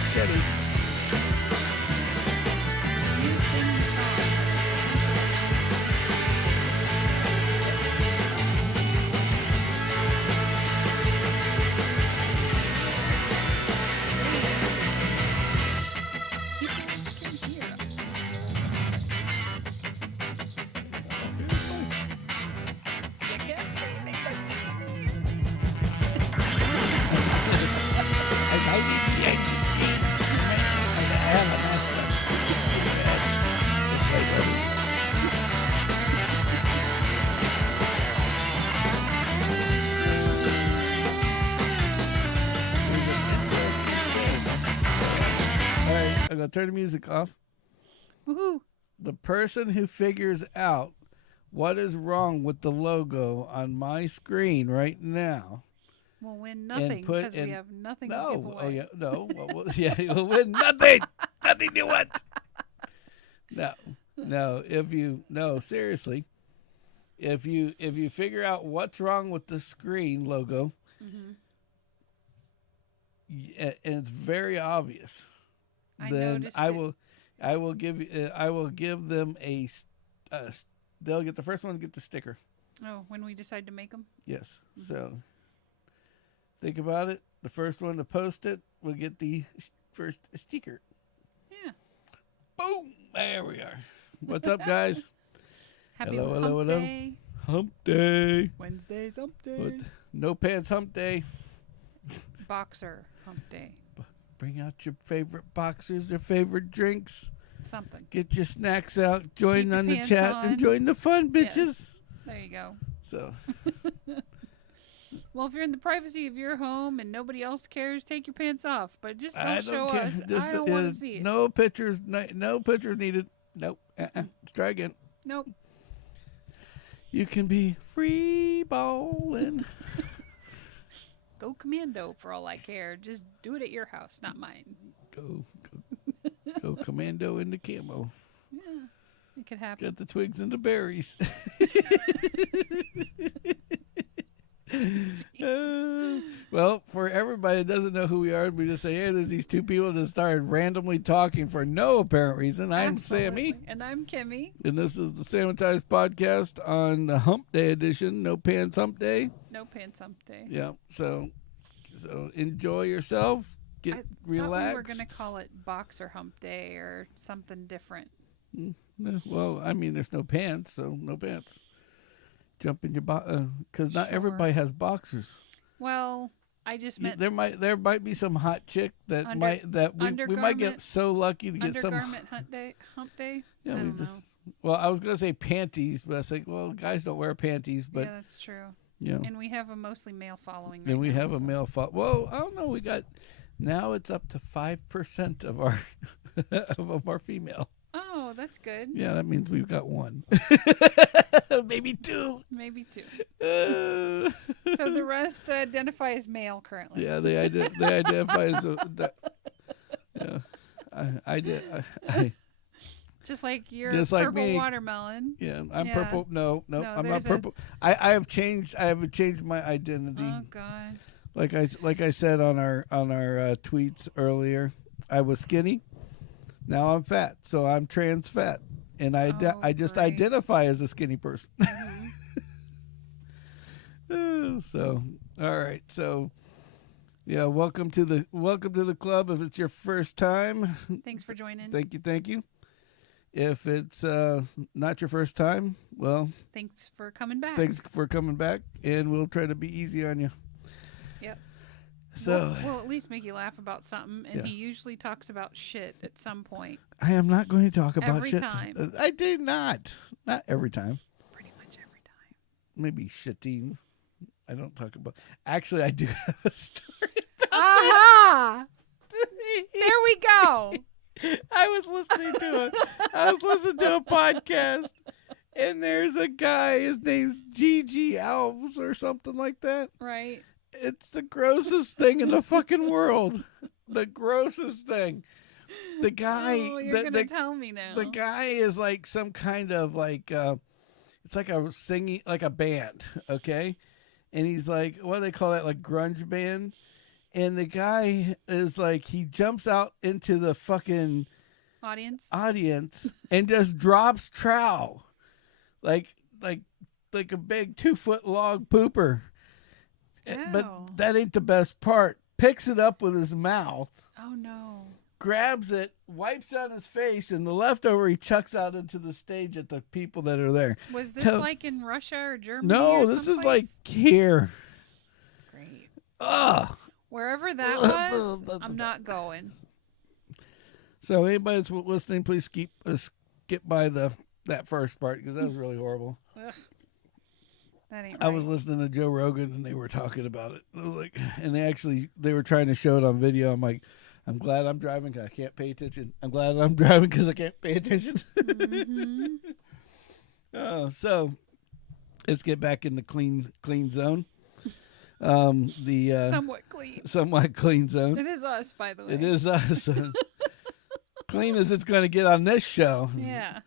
machete. I'm going to turn the music off. Woohoo. The person who figures out what is wrong with the logo on my screen right now will win nothing because we have nothing to give away. Oh, yeah. No. You'll win nothing. Nothing to what? No. Seriously. If you figure out what's wrong with the screen logo, mm-hmm. and it's very obvious, then I will give them they'll get the first one to get the sticker. Oh, when we decide to make them? Yes. Mm-hmm. So think about it. The first one to post it will get the first sticker. Yeah. Boom! There we are. What's up, guys? Happy hello. Day. Hump Day. Wednesday's Hump Day. No Pants Hump Day. Boxer Hump Day. Bring out your favorite boxers, your favorite drinks. Something. Get your snacks out. Join on the chat on. and join the fun, bitches. Yes. There you go. So. Well, if you're in the privacy of your home and nobody else cares, take your pants off. But just don't show us. I don't want to see it. No pictures. No pictures needed. Nope. Let's try again. Nope. You can be free balling. Go commando for all I care. Just do it at your house, not mine. Go commando in the camo. Yeah, it could happen. Got the twigs and the berries. Well, for everybody that doesn't know who we are, we just say, hey, there's these two people that started randomly talking for no apparent reason. I'm Sammy. And I'm Kimmy. And this is the Sammitized Podcast on the Hump Day edition. No Pants Hump Day. No Pants Hump Day. Yeah. So enjoy yourself. Get relaxed. I thought we were going to call it Boxer Hump Day or something different. No, well, I mean, there's no pants, so no pants. Jump in your because not everybody has boxers. Well, I just meant there might be some hot chick that we might get so lucky to get some undergarment hump day. Yeah, we just know. Well, I was gonna say panties, but I was like, well, guys don't wear panties, but yeah, that's true. Yeah, and we have a mostly male following. And we have a male Well, I don't know. We got now it's up to 5% of our of our female. Oh, that's good. Yeah, that means we've got one. Maybe two. So the rest identify as male currently. Yeah, they identify as that. Yeah, I did. Just like you're just purple like me. Watermelon. Yeah, I'm purple. No, I'm not purple. I have changed my identity. Oh God. Like I said on our tweets earlier, I was skinny. Now I'm fat, so I'm trans fat, and I just identify as a skinny person. So, all right, so yeah, welcome to the club. If it's your first time, thanks for joining. Thank you. If it's not your first time, well, thanks for coming back. And we'll try to be easy on you. Yep. So we'll at least make you laugh about something, and he usually talks about shit at some point. I am not going to talk about shit. Every time. I did not. Not every time. Pretty much every time. Maybe shitting. I don't talk about. Actually, I do have a story about Aha! There we go. I was listening to a podcast, and there's a guy. His name's Gigi Alves or something like that. Right. It's the grossest thing in the fucking world. The grossest thing. The guy. You're gonna tell me now. The guy is like some kind of like. It's like a singing, like a band, okay? And he's like, what do they call that? Like grunge band. And the guy is like, he jumps out into the fucking audience and just drops trow. Like a big 2-foot long pooper. Ow. But that ain't the best part. Picks it up with his mouth. Oh no. Grabs it, wipes on his face, and the leftover he chucks out into the stage at the people that are there. Was this like in Russia or Germany? No, or this someplace? is like here. Great. Ugh. Wherever that was, I'm not going. So anybody that's listening, please skip by that first part because that was really horrible. Ugh. That ain't right. I was listening to Joe Rogan and they were talking about it. I was like, and they were trying to show it on video. I'm like, I'm glad I'm driving because I can't pay attention. I'm glad I'm driving because I can't pay attention. Mm-hmm. So let's get back in the clean zone. Somewhat clean zone. It is us, by the way. It is us. Clean as it's going to get on this show. Yeah.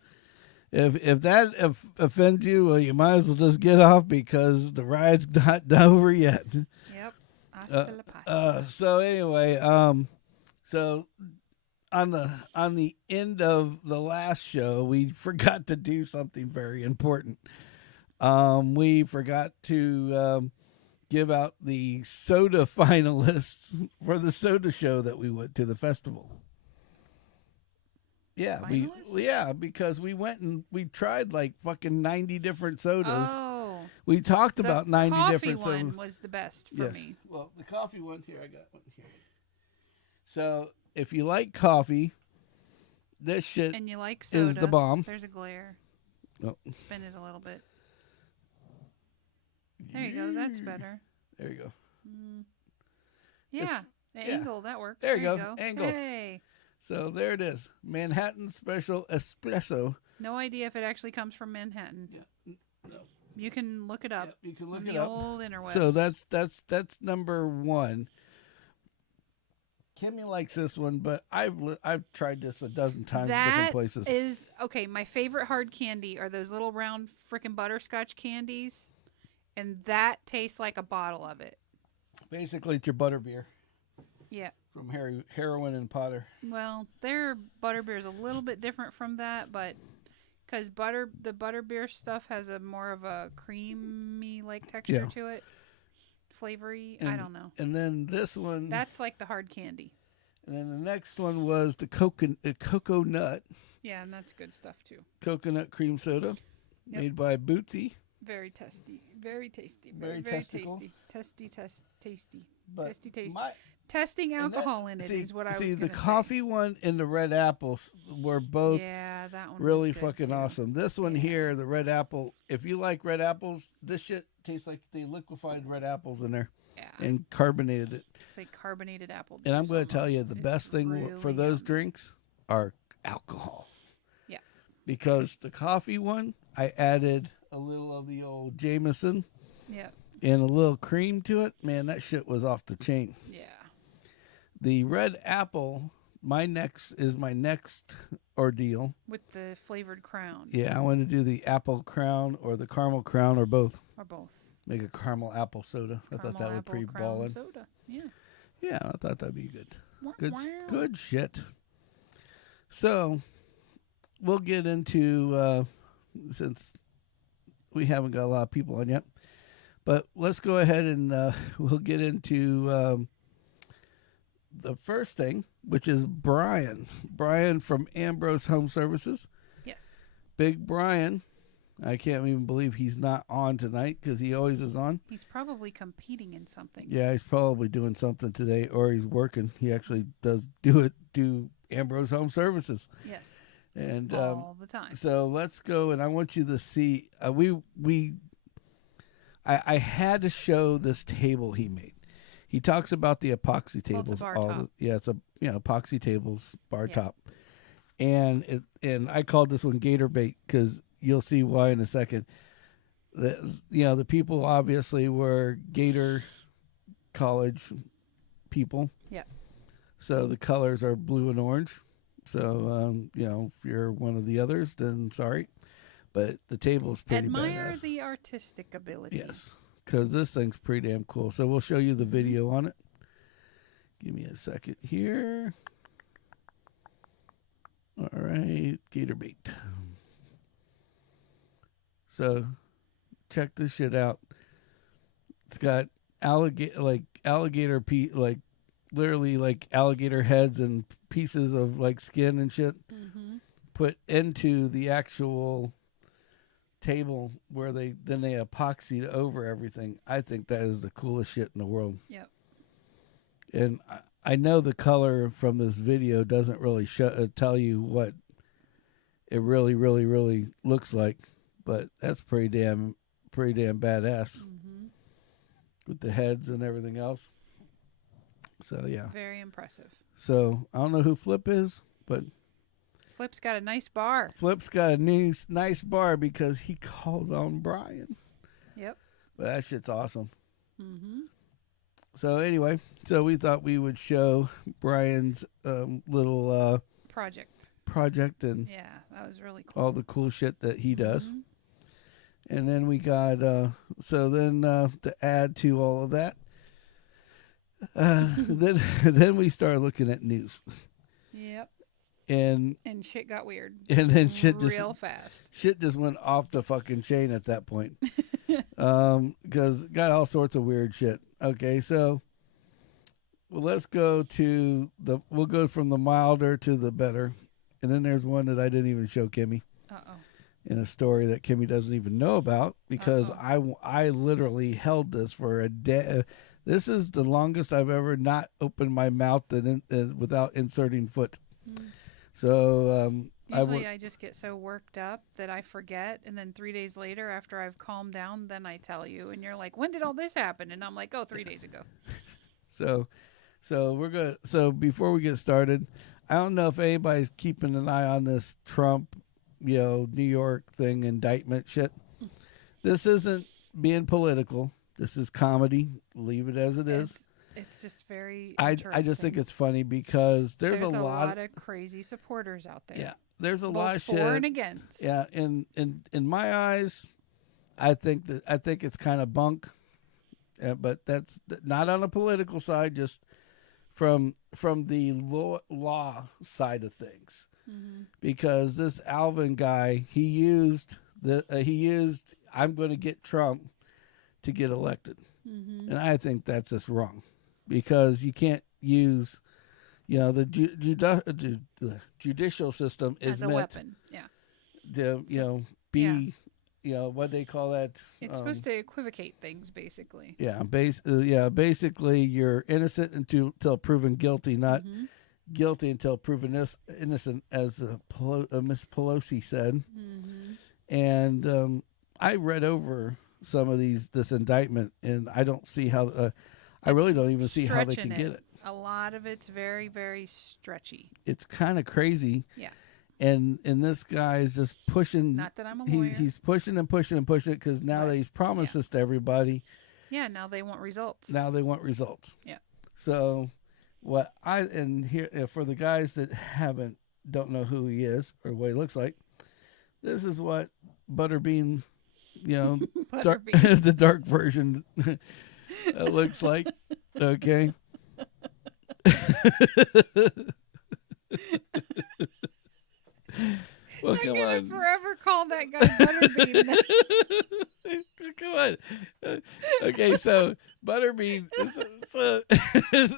If that offends you, well, you might as well just get off because the ride's not over yet. Yep. Hasta la pasta. So anyway, so on the end of the last show, we forgot to do something very important. We forgot to give out the soda finalists for the soda show that we went to the festival. Yeah, because we went and we tried like fucking 90 different sodas. Oh, we talked about 90 different sodas. The coffee one was the best for me. Well, the coffee one here, I got one here. So if you like coffee, this shit and you like soda, is the bomb. There's a glare. Oh. Spin it a little bit. There you go. That's better. There you go. Yeah, angle that works. There you go. Angle. Hey. So there it is. Manhattan Special Espresso. No idea if it actually comes from Manhattan. Yeah. No. You can look it up. Yeah, you can look on it the up. Old interwebs. So that's number one. Kimmy likes this one, but I've tried this a dozen times in different places. That is okay. My favorite hard candy are those little round freaking butterscotch candies, and that tastes like a bottle of it. Basically, it's your butterbeer. Yeah. From Heroin and Potter. Well, their butterbeer is a little bit different from that, but because the butterbeer stuff has a more of a creamy like texture to it, flavory. I don't know. And then this one. That's like the hard candy. And then the next one was the cocoa nut. Yeah, and that's good stuff too. Coconut cream soda, made by Bootsy. Very tasty. Very tasty. Very tasty. Tasty. Testing alcohol in it is what I was going to say. See, the coffee one and the red apples were both that one really was good fucking too. awesome. This one here, the red apple, if you like red apples, this shit tastes like they liquefied red apples in there and carbonated it. It's like carbonated apple juice. And I'm going to tell you, the best thing really for those drinks are alcohol. Yeah. Because the coffee one, I added a little of the old Jameson. Yeah. And a little cream to it. Man, that shit was off the chain. Yeah. The red apple, my next ordeal. With the flavored crown. Yeah, I want to do the apple crown or the caramel crown or both. Or both. Make a caramel apple soda. I thought that would be pretty ballin'. Soda. Yeah. Yeah, I thought that'd be good. Good shit. So, we'll get into, since we haven't got a lot of people on yet, but let's go ahead and we'll get into the first thing, which is Brian. Brian from Ambrose Home Services. Yes. Big Brian. I can't even believe he's not on tonight because he always is on. He's probably competing in something. Yeah, he's probably doing something today, or he's working. He actually does do Ambrose Home Services. Yes. And all the time. So let's go, and I want you to see. I had to show this table he made. He talks about the epoxy tables. It's a bar top. It's a epoxy tables bar top, and I called this one Gator Bait because you'll see why in a second. The people obviously were Gator College people. Yeah. So the colors are blue and orange. So if you're one of the others, then sorry, but the table is pretty Admire badass. the artistic ability. Yes. Because this thing's pretty damn cool. So we'll show you the video on it. Give me a second here. All right, gator bait. So, check this shit out. It's got alligator literally like alligator heads and pieces of like skin and shit put into the actual table where they epoxied over everything. I think that is the coolest shit in the world. Yep. And I know the color from this video doesn't really tell you what it really, really, really looks like, but that's pretty damn badass with the heads and everything else. So yeah, very impressive. So I don't know who Flip is, but Flip's got a nice bar. Flip's got a nice bar because he called on Brian. Yep. But that shit's awesome. So anyway, we thought we would show Brian's little project and yeah, that was really cool. All the cool shit that he does. And then we got to add to all of that, then we started looking at news. Yep. And shit got weird. And then shit just real fast. Shit just went off the fucking chain at that point. Because got all sorts of weird shit. Okay, so let's go we'll go from the milder to the better. And then there's one that I didn't even show Kimmy. In a story that Kimmy doesn't even know about because I literally held this for a day. This is the longest I've ever not opened my mouth without inserting foot. So usually I just get so worked up that I forget, and then 3 days later, after I've calmed down, then I tell you, and you're like, "When did all this happen?" And I'm like, "Oh, 3 days ago." So we're good. So before we get started, I don't know if anybody's keeping an eye on this Trump, New York thing, indictment shit. This isn't being political. This is comedy. Leave it as it is. It's just very I just think it's funny because there's a lot of crazy supporters out there. Yeah, there's a both lot of shit. For and against. Yeah, in my eyes, I think it's kind of bunk. But that's not on a political side, just from the law side of things. Because this Alvin guy, he used I'm going to get Trump to get elected. And I think that's just wrong. Because you can't use, the judicial system is as a meant weapon. Yeah. What they call that? It's supposed to equivocate things, basically. Yeah, basically you're innocent until proven guilty, not guilty until proven innocent, as Miss Pelosi said. And I read over some of this indictment, and I don't see how. I really don't even see how they can get it. A lot of it's very, very stretchy. It's kind of crazy. Yeah. And this guy is just pushing. Not that I'm a lawyer. He's pushing and pushing and pushing it because now that he's promised this to everybody. Yeah, now they want results. Yeah. So here for the guys that don't know who he is or what he looks like, this is what Butterbean, Butterbean. the dark version looks like. Okay. Well, I'm gonna forever call that guy Butterbean. Come on. Okay, so Butterbean. Where did you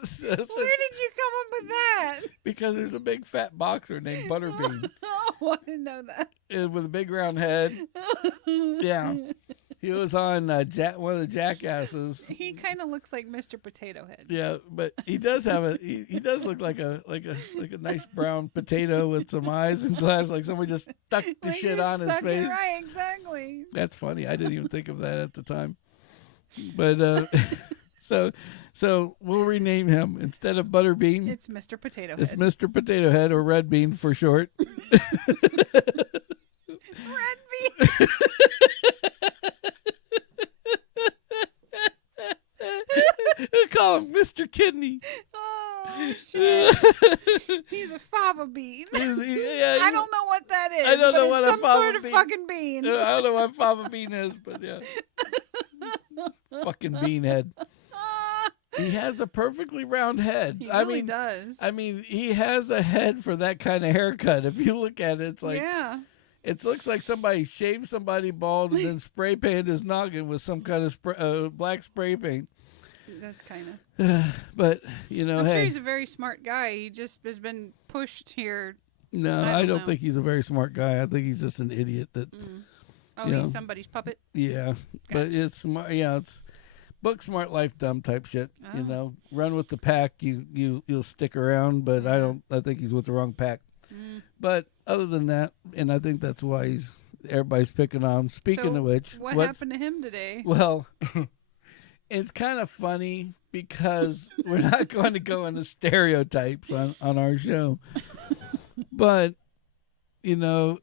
come up with that? Because there's a big fat boxer named Butterbean. Oh, I didn't know that. With a big round head. Yeah. He was on one of the Jackasses. He kind of looks like Mr. Potato Head. Yeah, but he does have he does look like a nice brown potato with some eyes and glasses, like somebody just stuck the shit on his face. Right, exactly. That's funny. I didn't even think of that at the time. But so we'll rename him instead of Butterbean. It's Mr. Potato Head. It's Mr. Potato Head, or Red Bean for short. Red Bean. We call him Mr. Kidney. Oh, shit. He's a fava bean. I don't know what that is. I don't know what a some fava sort of bean. fucking bean. I don't know what fava bean is, but yeah. Fucking bean head. He has a perfectly round head. He really does. I mean, he has a head for that kind of haircut. If you look at it, it's like it looks like somebody shaved somebody bald and then spray painted his noggin with some kind of black spray paint. That's kind of. But I'm sure he's a very smart guy. He just has been pushed here. No, I don't think he's a very smart guy. I think he's just an idiot that. Oh, he's somebody's puppet. Yeah, gotcha. But it's smart. Yeah, it's book smart, life dumb type shit. Oh. Run with the pack. You'll stick around. But I think he's with the wrong pack. But other than that, and I think that's why everybody's picking on him. Speaking of which, what happened to him today? Well. It's kind of funny because we're not going to go into stereotypes on our show. But, the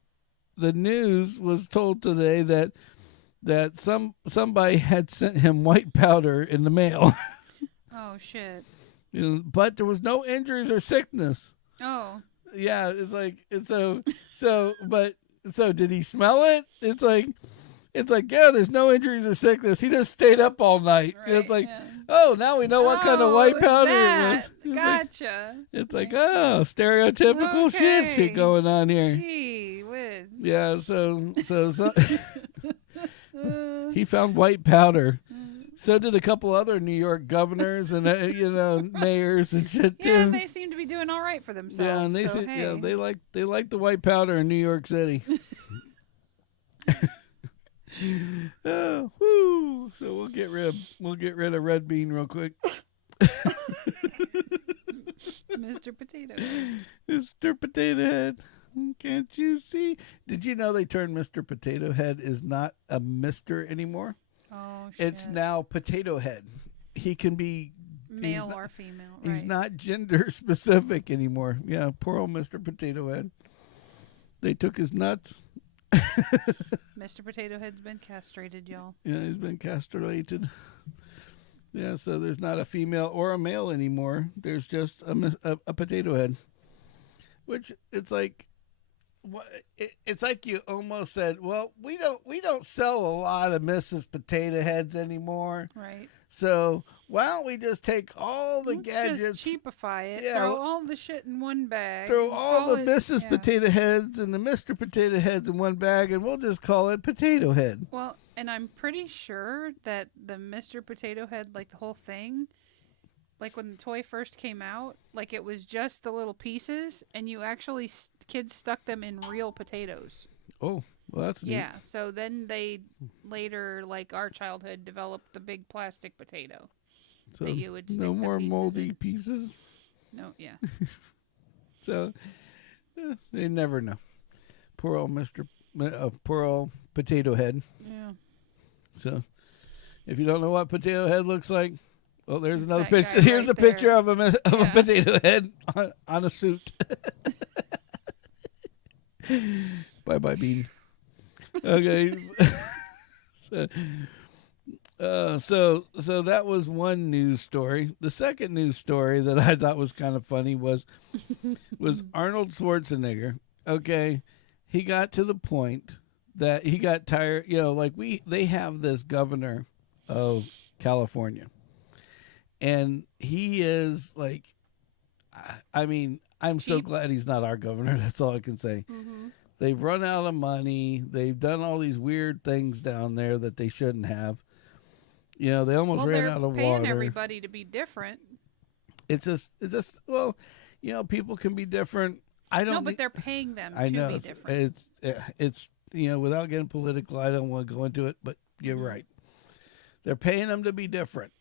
news was told today that somebody had sent him white powder in the mail. Oh, shit. But there was no injuries or sickness. Oh. Yeah, it's like, so did he smell it? It's like, yeah, there's no injuries or sickness. He just stayed up all night. Right, it's like, oh, now we know what kind of white powder it was. Gotcha. It's like, stereotypical shit going on here. Gee whiz. Yeah, so he found white powder. So did a couple other New York governors and mayors and shit too. Yeah, and they seem to be doing all right for themselves. Yeah, and they like the white powder in New York City. Woo! So we'll get rid of Red Bean real quick. Mr. Potato Head. Mr. Potato Head. Can't you see? Did you know they turned Mr. Potato Head is not a Mr. anymore? Oh, shit. It's now Potato Head. He can be male or female. Right. He's not gender specific anymore. Yeah, poor old Mr. Potato Head. They took his nuts. Mr. Potato Head's been castrated, y'all. Yeah, he's been castrated. Yeah, so there's not a female or a male anymore. There's just a potato head, which it's like, it's like you almost said, well, we don't sell a lot of Mrs. Potato Heads anymore, right? So why don't we just take all the gadgets, just cheapify it, throw all the shit in one bag, throw all the Mrs. Potato Heads and the Mr. Potato Heads in one bag, and we'll just call it Potato Head. Well, and I'm pretty sure that the Mr. Potato Head, like the whole thing, like when the toy first came out, like it was just the little pieces, and you actually kids stuck them in real potatoes. Oh. Well, that's neat. Yeah, so then they later, like our childhood, developed the big plastic potato so that you would stick no more moldy in. pieces? No, yeah. So, they never know. Poor old poor old Potato Head. Yeah. So, if you don't know what Potato Head looks like, well, there's another that picture. Here's a picture of a Potato Head on a suit. Bye-bye, Bean. Okay, so that was one news story. The second news story that I thought was kind of funny was Arnold Schwarzenegger. Okay, he got to the point that he got tired. They have this governor of California, and he is like, I mean, I'm so glad he's not our governor. That's all I can say. Mm-hmm. They've run out of money. They've done all these weird things down there that they shouldn't have. They almost ran out of water. They're paying everybody to be different. It's just. Well, people can be different. No, but they're paying them to be different. It's without getting political, I don't want to go into it, but you're right. They're paying them to be different,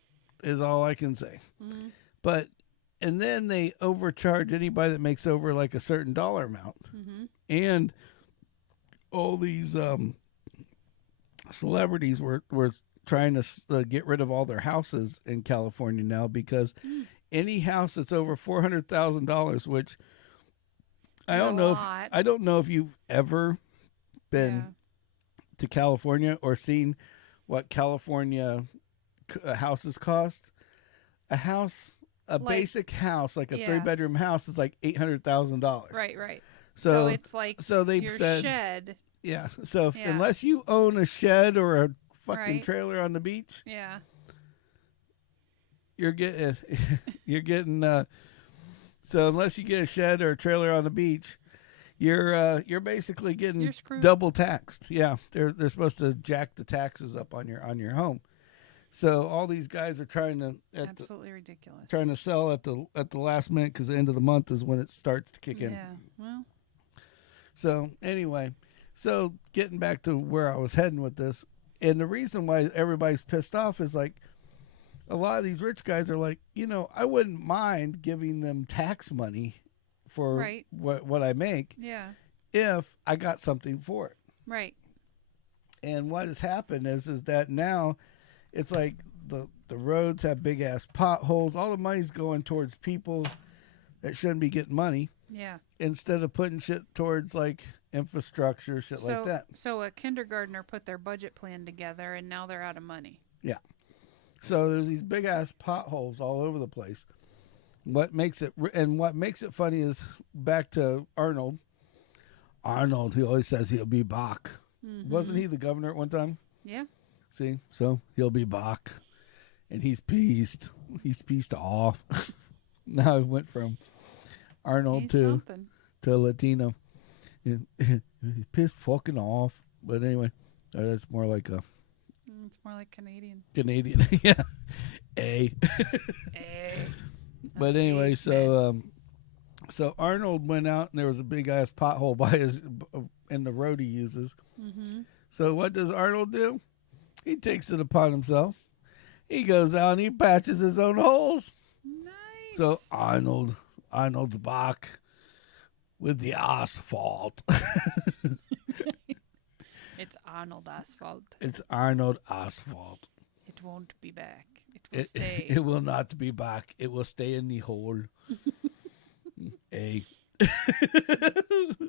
is all I can say. Mm-hmm. And then they overcharge anybody that makes over like a certain dollar amount. Mm-hmm. And all these celebrities were trying to get rid of all their houses in California now because any house that's over $400,000, which I don't know if you've ever been to California or seen what California houses cost. A basic house, like a 3-bedroom house, is like $800,000. Right. So it's like they've your said, shed. Yeah. So unless you own a shed or a fucking trailer on the beach, you're getting you're getting so unless you get a shed or a trailer on the beach, you're basically getting double taxed. Yeah, they're supposed to jack the taxes up on your home. So all these guys are trying to absolutely ridiculous. Trying to sell at the last minute because the end of the month is when it starts to kick in. Yeah, well. So anyway, so getting back to where I was heading with this, and the reason why everybody's pissed off is like a lot of these rich guys are like, I wouldn't mind giving them tax money for what I make, if I got something for it. Right. And what has happened is that now it's like the roads have big ass potholes. All the money's going towards people that shouldn't be getting money. Yeah. Instead of putting shit towards like infrastructure, shit like that. So a kindergartner put their budget plan together and now they're out of money. Yeah. So there's these big ass potholes all over the place. What makes it funny is back to Arnold. Arnold, he always says he'll be back. Mm-hmm. Wasn't he the governor at one time? Yeah. See, so he'll be back, and he's pissed. He's pissed off. Now it went from Arnold to Latino. He's pissed fucking off. But anyway, that's more like a. It's more like Canadian. Canadian, yeah. A. But anyway, so Arnold went out and there was a big ass pothole by in the road he uses. Mm-hmm. So what does Arnold do? He takes it upon himself. He goes out and he patches his own holes. Nice. So Arnold's back with the asphalt. It's Arnold asphalt. It's Arnold asphalt. It won't be back. It will stay. It will not be back. It will stay in the hole.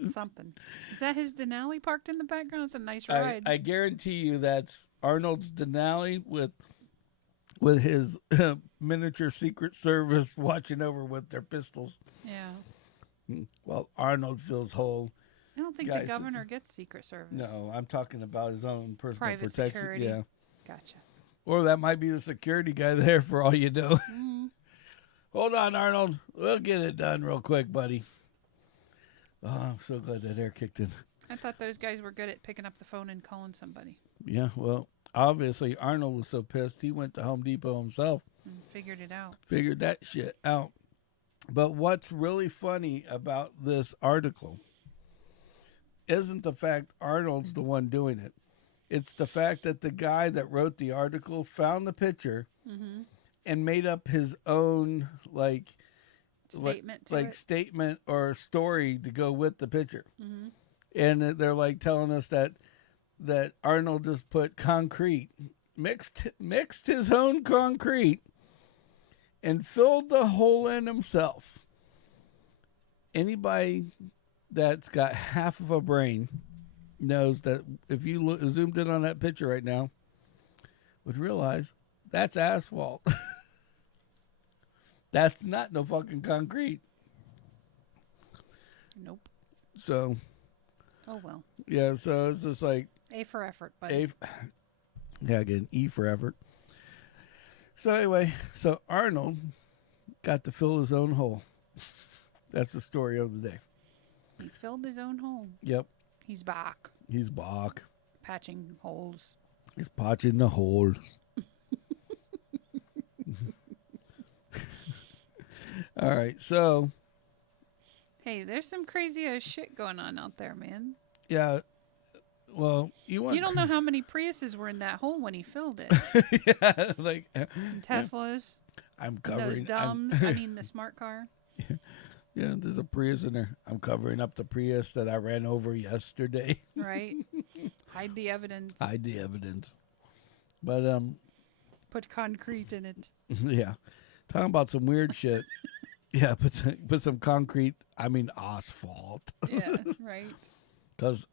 Something. Is that his Denali parked in the background? It's a nice ride. I guarantee you that's Arnold's Denali with his miniature Secret Service watching over with their pistols. Yeah. Well, Arnold feels whole. I don't think the governor gets Secret Service. No, I'm talking about his own personal private protection. Security. Yeah. Gotcha. Or that might be the security guy there for all you know. Mm-hmm. Hold on, Arnold. We'll get it done real quick, buddy. Oh, I'm so glad that air kicked in. I thought those guys were good at picking up the phone and calling somebody. Yeah, well, obviously Arnold was so pissed he went to Home Depot himself. And figured it out. Figured that shit out. But what's really funny about this article isn't the fact Arnold's the one doing it. It's the fact that the guy that wrote the article found the picture and made up his own statement or story to go with the picture. Mm-hmm. And they're like telling us that Arnold just put concrete, mixed his own concrete and filled the hole in himself. Anybody that's got half of a brain knows that if you zoomed in on that picture right now, would realize that's asphalt. That's not no fucking concrete. Nope. So. Oh well. Yeah, so it's just like A for effort, buddy. Yeah, again, E for effort. So anyway, so Arnold got to fill his own hole. That's the story of the day. He filled his own hole. Yep. He's back. He's back. Patching holes. He's patching the holes. All right, so. Hey, there's some crazy ass shit going on out there, man. Yeah. Well, you don't know how many Priuses were in that hole when he filled it. Yeah, like and Teslas. I'm covering those the smart car. Yeah, there's a Prius in there. I'm covering up the Prius that I ran over yesterday. Right. Hide the evidence. But put concrete in it. Yeah. Talking about some weird shit. Yeah, put some concrete. I mean asphalt. Yeah, right. Because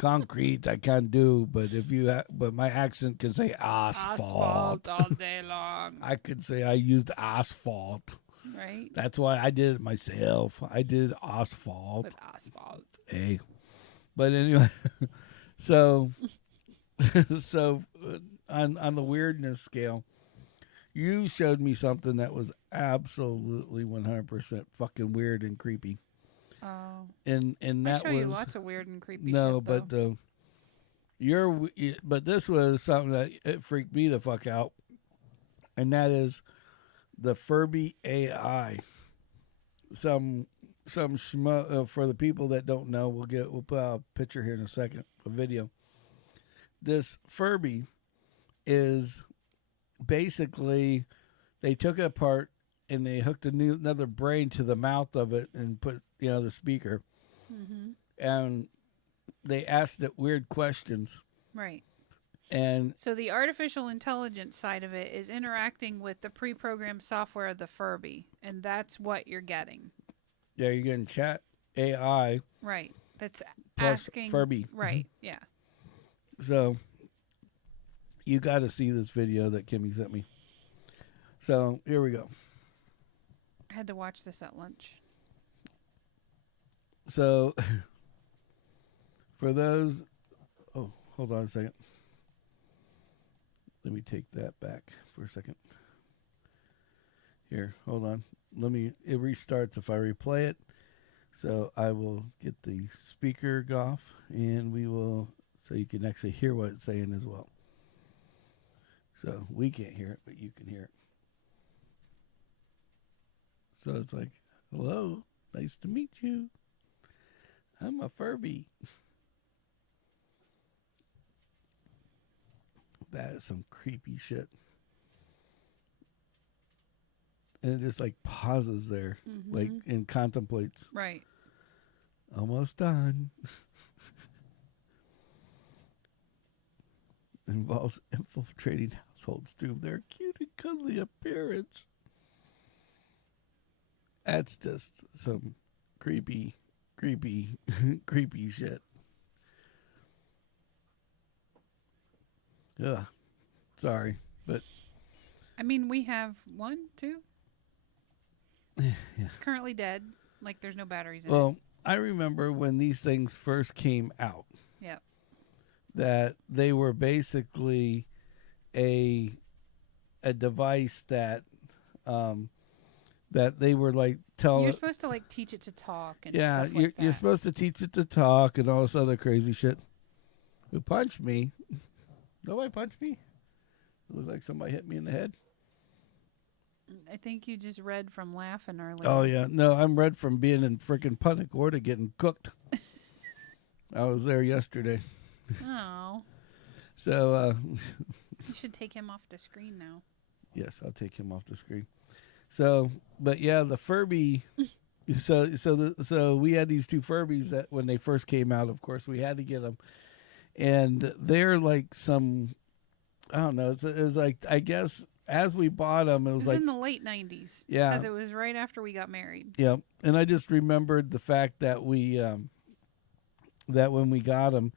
concrete I can't do, but but my accent can say asphalt. Asphalt all day long. I could say I used asphalt. Right. That's why I did it myself. I did asphalt. With asphalt. Hey. But anyway, so on the weirdness scale, You showed me something that was absolutely 100% fucking weird and creepy. Oh. And that I show was you lots of weird and creepy no, shit, though. but this was something that it freaked me the fuck out, and that is the Furby AI. Some schmo, for the people that don't know, we'll put out a picture here in a second, a video. This Furby is basically, they took it apart and they hooked another brain to the mouth of it and put the speaker, and they asked it weird questions. Right. And so the artificial intelligence side of it is interacting with the pre-programmed software of the Furby, and that's what you're getting. Yeah, you're getting chat AI. Right. That's plus asking Furby. Right. Yeah. So you got to see this video that Kimmy sent me. So here we go. I had to watch this at lunch. So for those, hold on a second. Let me take that back for a second. Here, hold on. It restarts if I replay it. So I will get the speaker off, and so you can actually hear what it's saying as well. So we can't hear it, but you can hear it. So it's like, hello, nice to meet you. I'm a Furby. That is some creepy shit. And it just like pauses there, like, and contemplates. Right. Almost done. Involves infiltrating households through their cute and cuddly appearance. That's just some creepy shit. Ugh. Sorry, but I mean, we have 1, 2. Yeah. It's currently dead. Like, there's no batteries in it. Well, I remember when these things first came out. Yeah. That they were basically a device that that they were like telling. You're supposed to like teach it to talk and yeah, stuff like that. you're supposed to teach it to talk and all this other crazy shit. Who punched me? Nobody punched me. It looked like somebody hit me in the head. I think you just read from laughing earlier. Oh yeah, no, I'm red from being in freaking Punta Gorda getting cooked. I was there yesterday. Oh. So you should take him off the screen now. Yes, I'll take him off the screen. So, but yeah, the Furby. So we had these 2 Furbies that when they first came out, of course, we had to get them, and they're like some, I don't know. It was like, I guess as we bought them, it was like in the late 90s. Yeah, because it was right after we got married. Yeah, and I just remembered the fact that we that when we got them,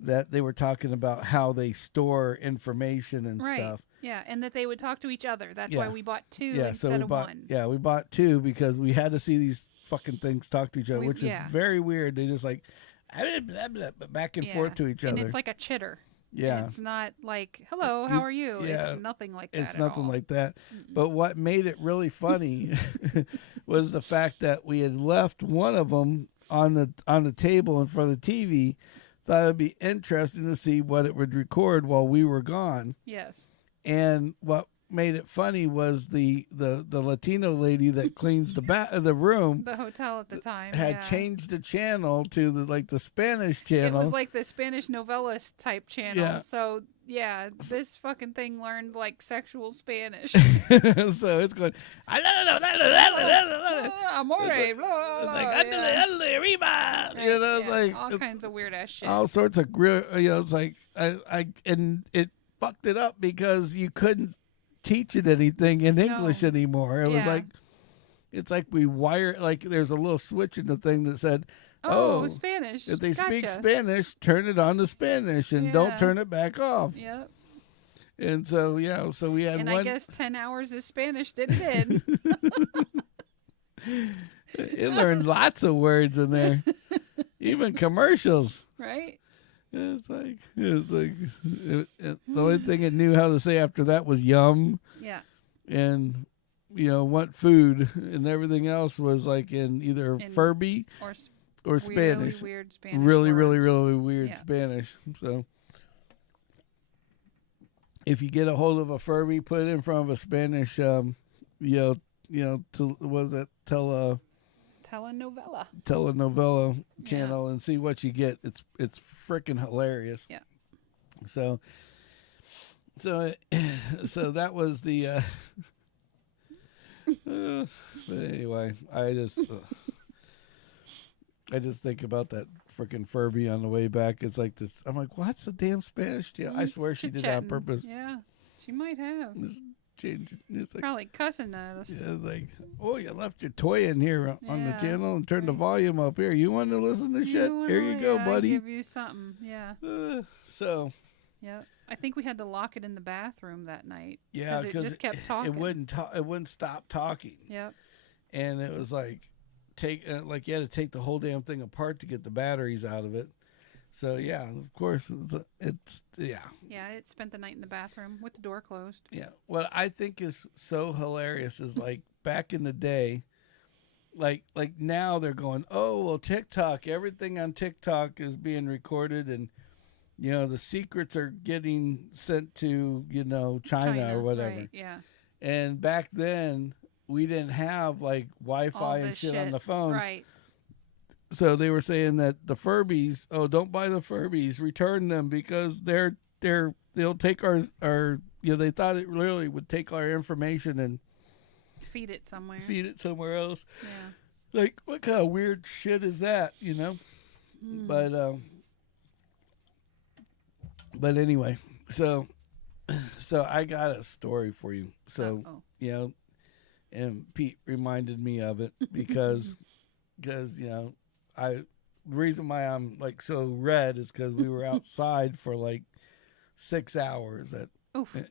that they were talking about how they store information and stuff. Yeah, and that they would talk to each other. That's why we bought 2 instead of 1. Yeah, we bought 2 because we had to see these fucking things talk to each other, which is very weird. They just like blah, blah, blah, blah, back and forth to each other. And it's like a chitter. Yeah. And it's not like, hello, how are you? Yeah, it's nothing like that. It's nothing like that. Mm-mm. But what made it really funny was the fact that we had left one of them on the table in front of the TV. Thought it'd be interesting to see what it would record while we were gone. Yes. And what made it funny was the Latino lady that cleans the room. The hotel at the time had changed the channel to the Spanish channel. It was like the Spanish novellas type channel. Yeah. So yeah, this fucking thing learned like sexual Spanish. So it's going, amore, it's like, you know, it's like all kinds of weird ass shit. All sorts of it's like and it fucked it up because you couldn't teach it anything in English anymore. It was like, it's like we wire, like there's a little switch in the thing that said, oh, Spanish. If they speak Spanish, turn it on to Spanish and don't turn it back off. Yep. And so, so we had I guess 10 hours of Spanish did it in. It learned lots of words in there, even commercials. Right. It's like the only thing it knew how to say after that was yum. Yeah. and what food, and everything else was like in either Furby or Spanish. Really weird Spanish. Really, words. really weird Spanish. So if you get a hold of a Furby, put it in front of a Spanish, to what is it? Telenovela channel and see what you get. It's freaking hilarious. Yeah. So that was the. But anyway, I just think about that freaking Furby on the way back. It's like this. I'm like, what's the damn Spanish? Yeah, I swear she did that on purpose. Yeah, she might have. It's like, probably cussing at us. Yeah, like, oh, you left your toy in here on the channel and turned the volume up. Here, you want to listen to shit? Here you go, buddy. I'll give you something. Yeah. So. Yeah, I think we had to lock it in the bathroom that night. Yeah, because it just kept talking. It wouldn't stop talking. Yep. And it was like you had to take the whole damn thing apart to get the batteries out of it. So yeah, of course it's. Yeah, it spent the night in the bathroom with the door closed. Yeah. What I think is so hilarious is like back in the day, like now they're going, oh well, TikTok, everything on TikTok is being recorded, and the secrets are getting sent to China or whatever. Right, yeah. And back then we didn't have like Wi-Fi and shit on the phones. Right. So they were saying that the Furbies, don't buy the Furbies, return them because they'll take our they thought it really would take our information and feed it somewhere else. Yeah. Like, what kind of weird shit is that, But anyway, so I got a story for you. So, and Pete reminded me of it because the reason why I'm like so red is because we were outside for like 6 hours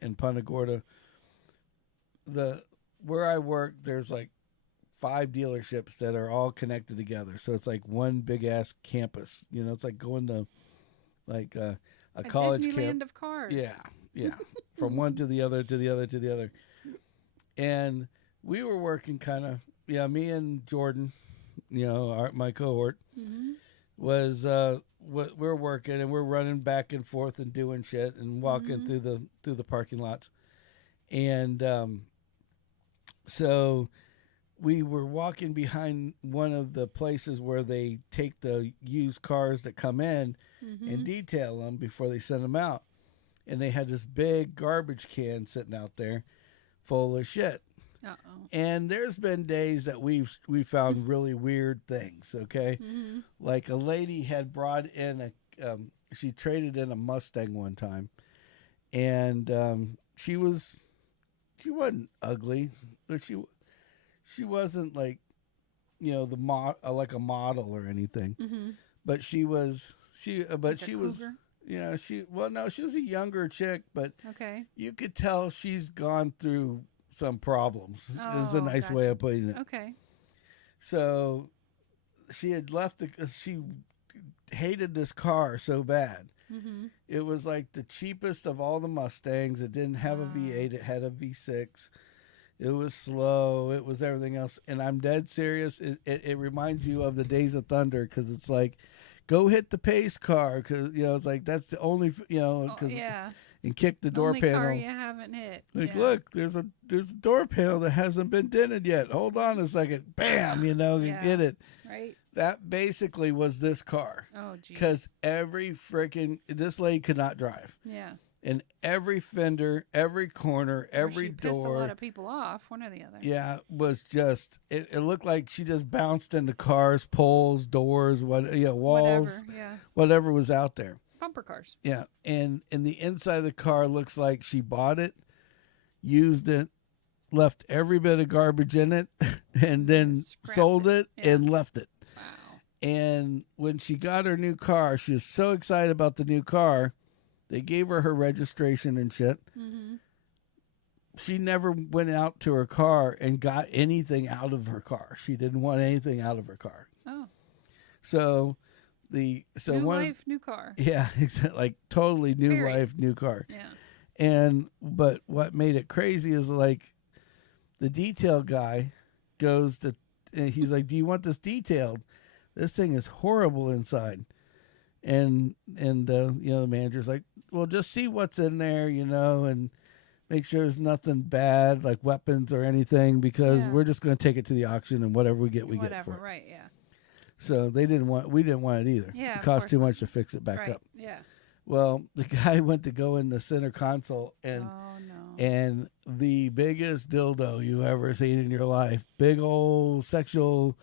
in Punta Gorda. Where I work, there's like 5 dealerships that are all connected together. So it's like one big ass campus. It's like going to like a college Disneyland of cars. Yeah. From one to the other, to the other, to the other. And we were working kind of, me and Jordan, my cohort, was we're working and we're running back and forth and doing shit and walking through the parking lots. And so we were walking behind one of the places where they take the used cars that come in and detail them before they send them out. And they had this big garbage can sitting out there full of shit. Uh-oh. And there's been days that we found really weird things, okay? Like a lady had brought in she traded in a Mustang one time. And she wasn't ugly, but she wasn't like, like a model or anything. But she was cougar? She was a younger chick, but okay, you could tell she's gone through some problems. Is a nice way of putting it. Okay. So she had left. She hated this car so bad. It was like the cheapest of all the Mustangs. It didn't have a V8. It had a V6. It was slow. It was everything else. And I'm dead serious. It reminds you of the Days of Thunder because it's like, go hit the pace car because it's like that's the only because and kick the door only panel. Car you haven't hit. Like, look, there's a door panel that hasn't been dented yet. Hold on a second. Bam, you get it. Right. That basically was this car. Oh, geez. Because this lady could not drive. Yeah. And every fender, every corner, every door. Pissed a lot of people off, one or the other. Yeah, was just, it looked like she just bounced into cars, poles, doors, walls, whatever was out there. Bumper cars. Yeah, and the inside of the car looks like she bought it, used it, left every bit of garbage in it, and then sold it and left it. Wow. And when she got her new car, she was so excited about the new car. They gave her registration and shit. She never went out to her car and got anything out of her car. She didn't want anything out of her car. Oh. So new life, new car. Yeah, exactly. Like totally new life, new car. Yeah. But what made it crazy is like the detail guy goes to, and he's like, "Do you want this detailed? This thing is horrible inside." And the manager's like, "Well, just see what's in there, and make sure there's nothing bad, like weapons or anything, because we're just going to take it to the auction, and whatever we get, we get for it." Right, yeah. So we didn't want it either. Yeah, it cost too much to fix it back right. up. Yeah. Well, the guy went to go in the center console, and and the biggest dildo you ever seen in your life, big old sexual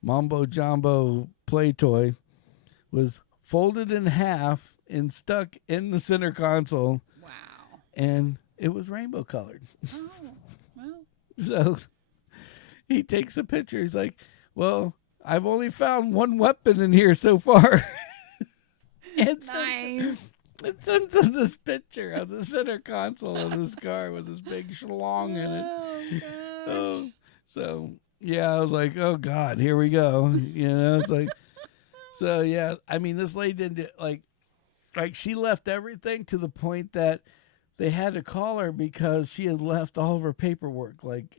mambo jumbo play toy, was folded in half and stuck in the center console. Wow. And it was rainbow colored. Oh, well. So he takes a picture. He's like, "Well, I've only found one weapon in here so far." Nice. It sends us this picture of the center console of this car with this big schlong in it. Oh, gosh. So, yeah, I was like, "Oh, God, here we go." It's like, so, yeah, I mean, this lady didn't, like she left everything to the point that they had to call her because she had left all of her paperwork, like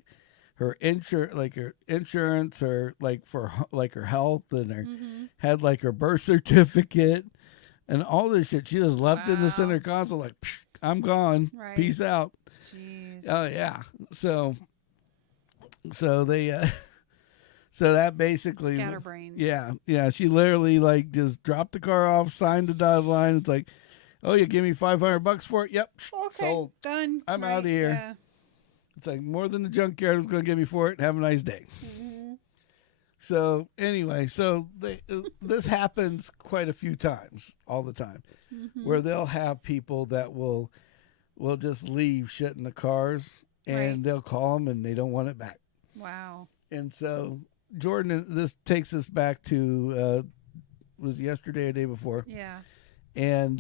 her insurance, or like for like her health, and her had like her birth certificate. And all this shit, she just left in the center console, like, "I'm gone. Right. Peace out." Jeez. Oh yeah. So they, so that basically, scatterbrains. Yeah. She literally like just dropped the car off, signed the dotted line. It's like, "Oh, you give me $500 for it? Yep, Okay, sold. done. I'm out of here." Yeah. It's like more than the junkyard was going to give me for it. Have a nice day. Mm-hmm. So anyway, this happens quite a few times, all the time, where they'll have people that will just leave shit in the cars, and they'll call them and they don't want it back. Wow. And so Jordan, this takes us back to was yesterday or the day before. Yeah. And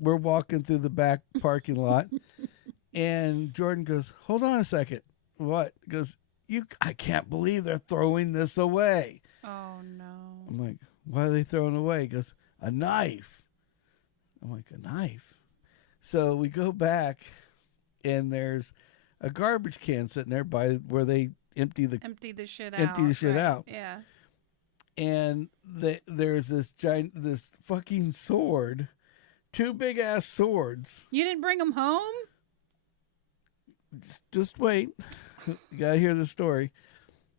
we're walking through the back parking lot, and Jordan goes, "Hold on a second." "What?" He goes, I can't believe they're throwing this away." Oh, no. I'm like, "Why are they throwing it away?" He goes, "A knife." I'm like, "A knife?" So we go back, and there's a garbage can sitting there by where they empty the shit out. Yeah. And there's this fucking sword, two big ass swords. You didn't bring them home? Just wait. You gotta hear the story.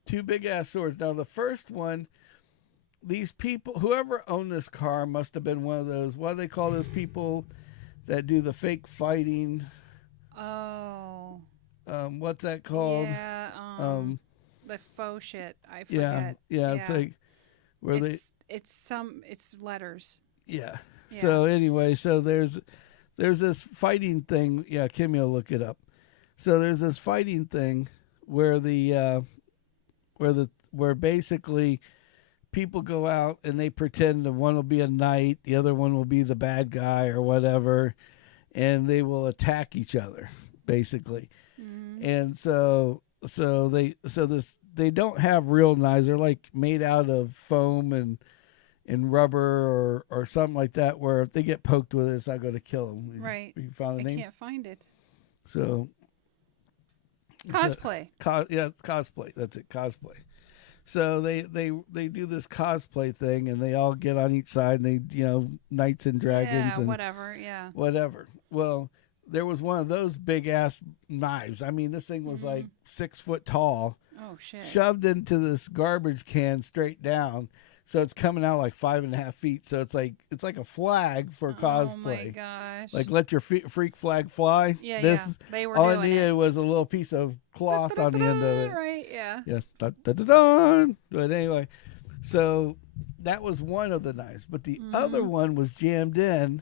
Two big ass swords. Now the first one, these people, whoever owned this car, must have been one of those. What do they call those people that do the fake fighting? Oh. What's that called? Yeah. The faux shit. I forget. Yeah. It's like where it's letters. Yeah. So anyway, so there's this fighting thing. Yeah, Kimmy will look it up. So there's this fighting thing where where basically people go out and they pretend that one will be a knight, the other one will be the bad guy or whatever, and they will attack each other basically. Mm-hmm. And so they don't have real knives. They're like made out of foam and rubber or something like that, where if they get poked with it, it's not going to kill them. Right. You found the name? I can't find it. So cosplay. It's cosplay. That's it, cosplay. So they do this cosplay thing, and they all get on each side, and they knights and dragons and whatever. Well, there was one of those big ass knives. I mean, this thing was like 6 foot tall. Oh shit! Shoved into this garbage can straight down. So it's coming out like 5.5 feet. So it's like a flag for cosplay. Oh my gosh! Like let your freak flag fly. Yeah, They were all doing it needed was a little piece of cloth on the end of it. Right? Yeah. Yeah. Da-da-da-da. But anyway, so that was one of the knives, but the other one was jammed in,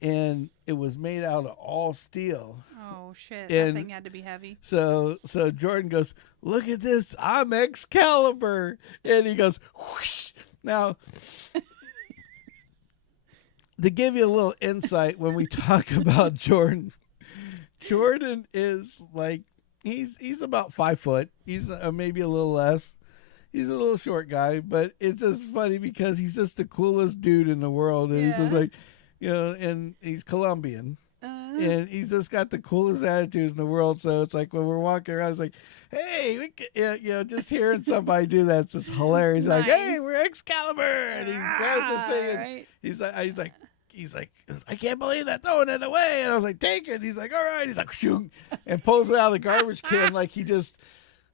and it was made out of all steel. Oh shit! And that thing had to be heavy. So Jordan goes, "Look at this! I'm Excalibur," and he goes, whoosh. Now, to give you a little insight, when we talk about Jordan is like he's about 5 foot. He's maybe a little less. He's a little short guy, but it's just funny because he's just the coolest dude in the world, and he's just like, and he's Colombian. and he's just got the coolest attitude in the world. So it's like when we're walking around, it's like, hey, just hearing somebody do that's just hilarious. Nice. Like, hey, we're Excalibur, and he grabs this thing, and Right. he's like, I can't believe that, throwing it away. And I was like, take it. He's like, all right. He's like, shoot, and pulls it out of the garbage can like he just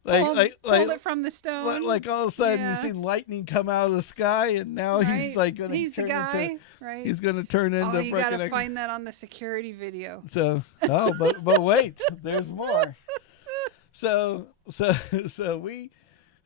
Pulled it from the stone. like all of a sudden you see lightning come out of the sky, and now he's like going to turn the guy, into right? he's going to turn into. Oh, you gotta find that on the security video. So but wait, there's more. So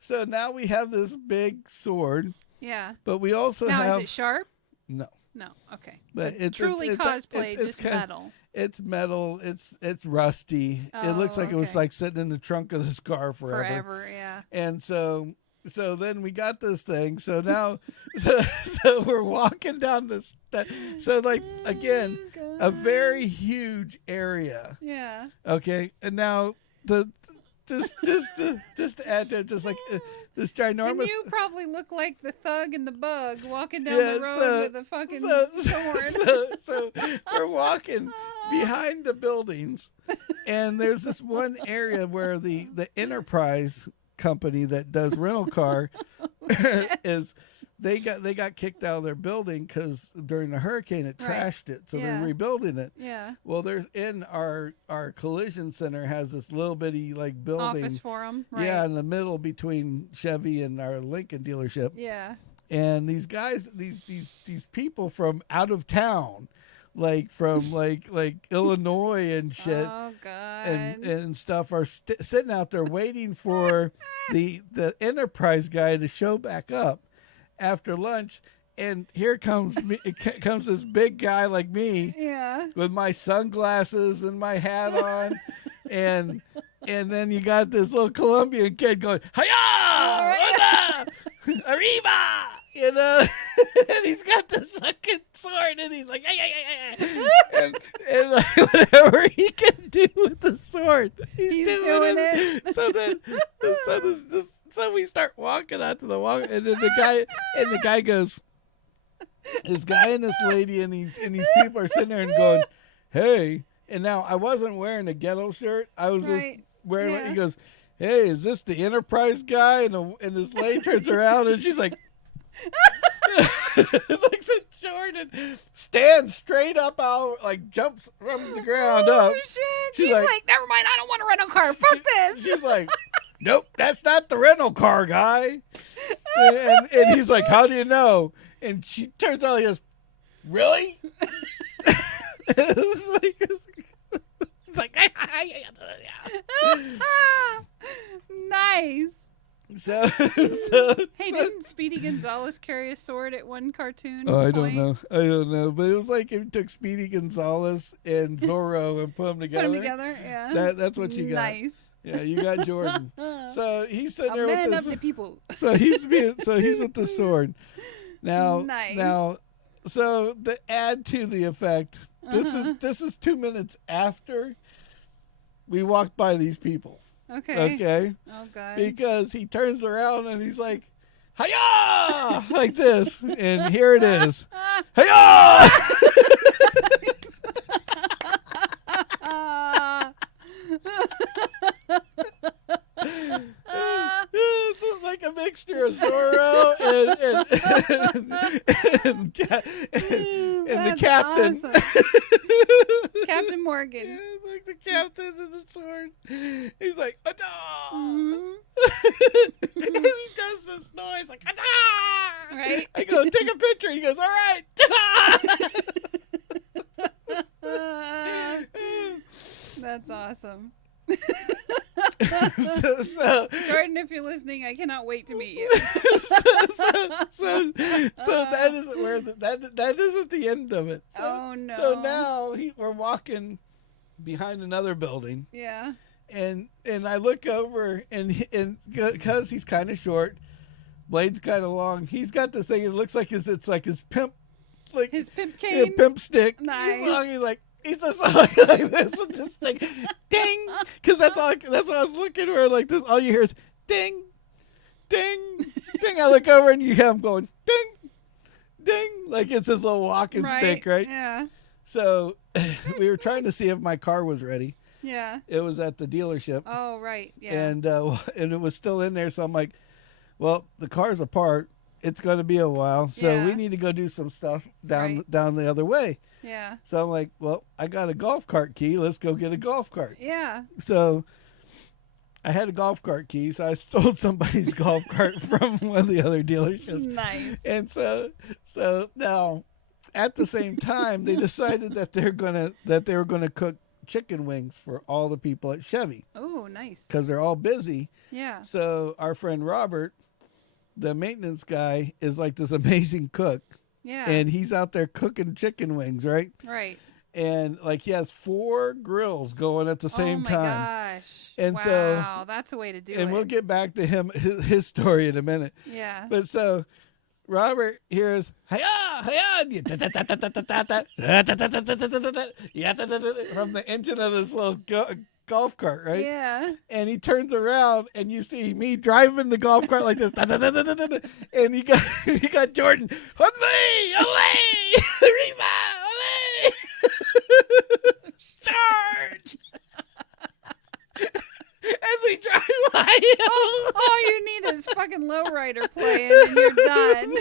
now we have this big sword. Yeah. But we also now have. Is it sharp? No. No. Okay. But so it's truly cosplay, it's just metal. It's metal. It's rusty. Oh, it looks like it was like sitting in the trunk of this car forever. Forever, yeah. And so then we got this thing. So now, so we're walking down this. So like again, a very huge area. Yeah. Okay, and now just to add to it, just like this ginormous. And you probably look like the thug and the bug walking down the road with a fucking sword. So we're walking behind the buildings, and there's this one area where the Enterprise company that does rental car is. They got kicked out of their building because during the hurricane it trashed it, so they're rebuilding it. Yeah. Well, there's in our collision center has this little bitty like building office for them. Right. Yeah, in the middle between Chevy and our Lincoln dealership. Yeah. And these guys, these people from out of town, like from like Illinois and shit, oh god, and stuff are sitting out there waiting for the Enterprise guy to show back up after lunch, and here comes comes this big guy like me, with my sunglasses and my hat on, and then you got this little Colombian kid going, "Hiya! Arriba!" You know, and he's got the fucking sword, and he's like, hey. And like, whatever he can do with the sword, he's doing it. So we start walking out to the walk, and then the guy goes, this guy and this lady and these people are sitting there and going, hey. And now I wasn't wearing a ghetto shirt. I was just wearing. He goes, hey, is this the Enterprise guy? And this lady turns around and she's like, looks at Jordan, stands straight up out, like jumps from the ground up. Oh shit! She's like, never mind. I don't want a rental car. Fuck this. She's like, nope, that's not the rental car guy. And he's like, how do you know? And she turns out, he goes, really? It's like nice. So hey, didn't Speedy Gonzalez carry a sword at one cartoon? I don't know, but it was like it took Speedy Gonzalez and Zorro and put them together. Yeah. That's what you got. Nice. Yeah, you got Jordan. So he's sitting there with this. Of the people. So he's with the sword. Now, so to add to the effect, this is 2 minutes after we walked by these people. Okay. Oh god. Because he turns around and he's like, "Hiya!" like this, and here it is. Hiya! This is like a mixture of Zorro and the captain. Awesome. Captain Morgan. Yeah, it's like the captain of the sword. He's like, "Ada!" And he does this noise like, "Ada!" Right? I go, take a picture. He goes, all right. That's awesome. so Jordan, if you're listening, I cannot wait to meet you. so that isn't where that isn't the end of it. So, oh no! So now we're walking behind another building. Yeah. And I look over and because he's kind of short, blade's kind of long. He's got this thing. It looks like it's like his pimp, like his pimp cane, pimp stick. Nice. He's long. He's like. He's just like this with this thing, ding, because that's what I was looking for. Like this, all you hear is ding, ding, ding. I look over and you have him going ding, ding, like it's his little walking stick, right? Yeah. So we were trying to see if my car was ready. Yeah. It was at the dealership. Oh, right. Yeah. And it was still in there. So I'm like, well, the car's apart. It's going to be a while. So we need to go do some stuff down the other way. Yeah. So I'm like, well, I got a golf cart key. Let's go get a golf cart. Yeah. So I had a golf cart key. So I stole somebody's golf cart from one of the other dealerships. Nice. And so now at the same time, they decided that they were gonna cook chicken wings for all the people at Chevy. Oh, nice. Because they're all busy. Yeah. So our friend Robert, the maintenance guy, is like this amazing cook. Yeah. And he's out there cooking chicken wings, right? Right. And like he has 4 grills going at the same time. Oh my gosh. And wow, that's a way to do it. And we'll get back to his story in a minute. Yeah. But so Robert hears hiya hiya from the engine of this little golf cart, right? Yeah. And he turns around and you see me driving the golf cart like this, and you got Jordan, olé, olé, Reba, olé, charge. As we drive by him. All you need is fucking lowrider playing and you're done.